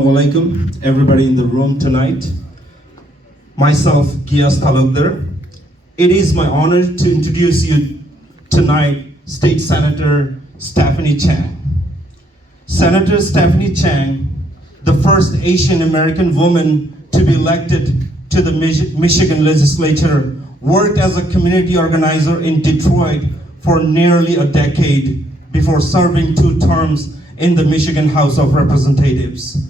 Assalamu alaikum, everybody in the room tonight. Myself, Giyas Talukdar. It is my honor to introduce you tonight, State Senator Stephanie Chang. Senator Stephanie Chang, the first Asian American woman to be elected to the Michigan legislature, worked as a community organizer in Detroit for nearly a decade before serving 2 terms in the Michigan House of Representatives.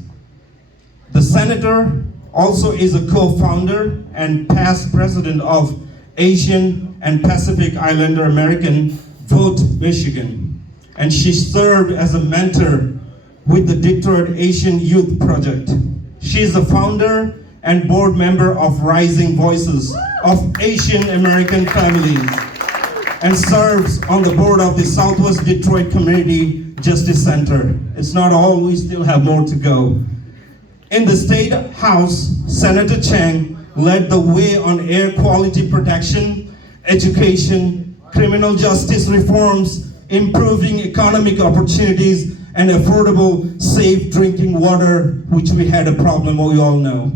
The senator also is a co-founder and past president of Asian and Pacific Islander American Vote Michigan, and she served as a mentor with the Detroit Asian Youth Project. She is the founder and board member of Rising Voices of Asian American Families and serves on the board of the Southwest Detroit Community Justice Center. It's not all, we still have more to go. In the State House, Senator Chang led the way on air quality protection, education, criminal justice reforms, improving economic opportunities, and affordable, safe drinking water, which we had a problem, we all know.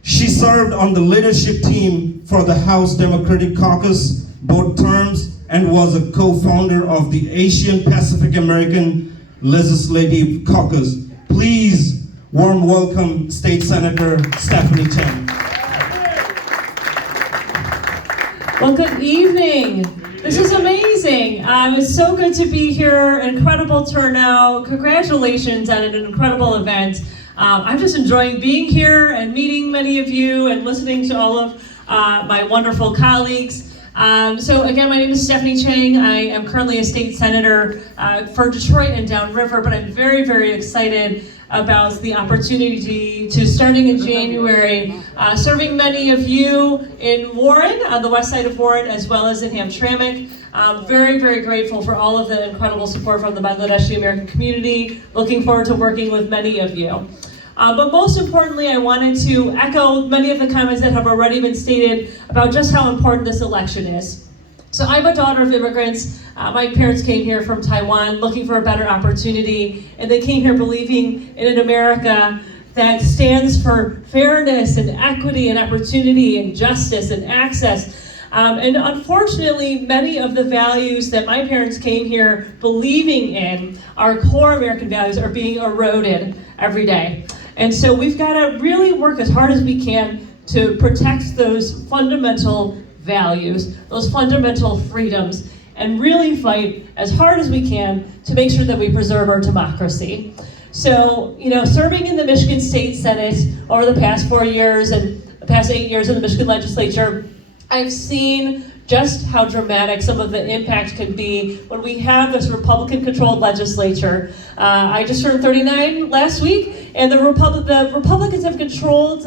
She served on the leadership team for the House Democratic Caucus both terms and was a co-founder of the Asian Pacific American Legislative Caucus. Please warm welcome State Senator Stephanie Chang. Well, good evening. This is amazing. It's so good to be here. Incredible turnout. Congratulations on an incredible event. I'm just enjoying being here and meeting many of you and listening to all of my wonderful colleagues. So again, my name is Stephanie Chang. I am currently a state senator for Detroit and Downriver, but I'm very, very excited about the opportunity to, starting in January, serving many of you in Warren, on the west side of Warren, as well as in Hamtramck. Very, very grateful for all of the incredible support from the Bangladeshi American community. Looking forward to working with many of you. But most importantly, I wanted to echo many of the comments that have already been stated about just how important this election is. So I'm a daughter of immigrants. My parents came here from Taiwan looking for a better opportunity, and they came here believing in an America that stands for fairness and equity and opportunity and justice and access. And unfortunately, many of the values that my parents came here believing in, our core American values, are being eroded every day. And so we've got to really work as hard as we can to protect those fundamental values, those fundamental freedoms, and really fight as hard as we can to make sure that we preserve our democracy. So, serving in the Michigan State Senate over the past 4 years and the past 8 years in the Michigan legislature, I've seen just how dramatic some of the impact can be when we have this Republican-controlled legislature. I just turned 39 last week, and the Republicans have controlled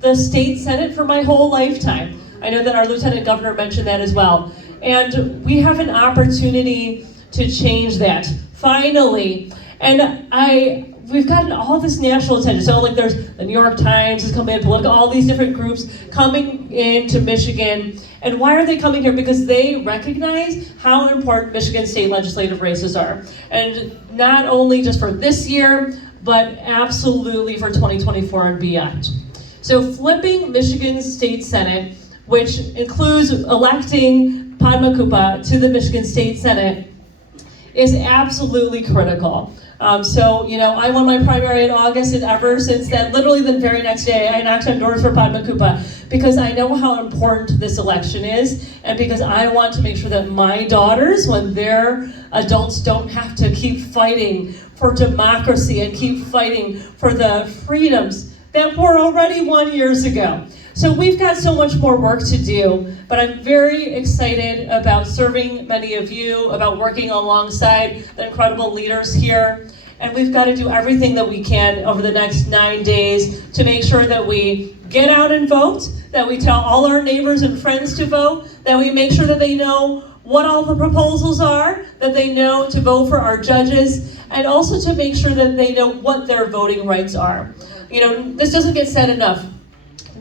the state Senate for my whole lifetime. I know that our Lieutenant Governor mentioned that as well. And we have an opportunity to change that, finally. And we've gotten all this national attention. So there's the New York Times is coming in, Politico, all these different groups coming into Michigan. And why are they coming here? Because they recognize how important Michigan state legislative races are. And not only just for this year, but absolutely for 2024 and beyond. So flipping Michigan State Senate, which includes electing Padma Kupa to the Michigan State Senate, is absolutely critical. I won my primary in August, and ever since then, literally the very next day, I knocked on doors for Padma Kupa because I know how important this election is, and because I want to make sure that my daughters, when they're adults, don't have to keep fighting for democracy and keep fighting for the freedoms that were already won years ago. So we've got so much more work to do, but I'm very excited about serving many of you, about working alongside the incredible leaders here. And we've got to do everything that we can over the next 9 days to make sure that we get out and vote, that we tell all our neighbors and friends to vote, that we make sure that they know what all the proposals are, that they know to vote for our judges, and also to make sure that they know what their voting rights are. This doesn't get said enough.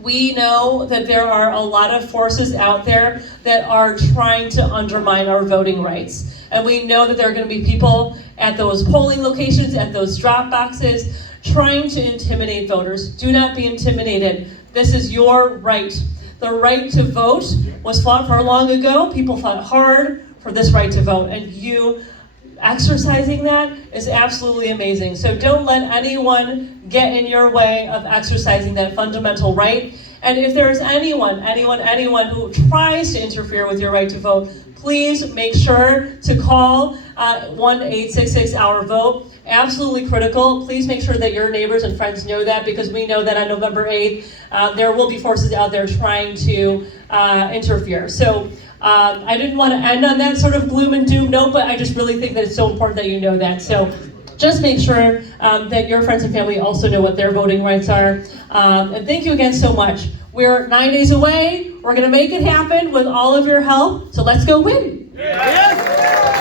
We know that there are a lot of forces out there that are trying to undermine our voting rights. And we know that there are going to be people at those polling locations, at those drop boxes, trying to intimidate voters. Do not be intimidated. This is your right. The right to vote was fought for long ago. People fought hard for this right to vote, and you exercising that is absolutely amazing. So don't let anyone get in your way of exercising that fundamental right. And if there's anyone who tries to interfere with your right to vote, please make sure to call 1-866-OUR-VOTE. Absolutely critical. Please make sure that your neighbors and friends know that, because we know that on November 8th, there will be forces out there trying to interfere. So I didn't want to end on that sort of gloom and doom note, but I just really think that it's so important that you know that. So just make sure that your friends and family also know what their voting rights are. And thank you again so much. We're 9 days away. We're going to make it happen with all of your help. So let's go win. Yes.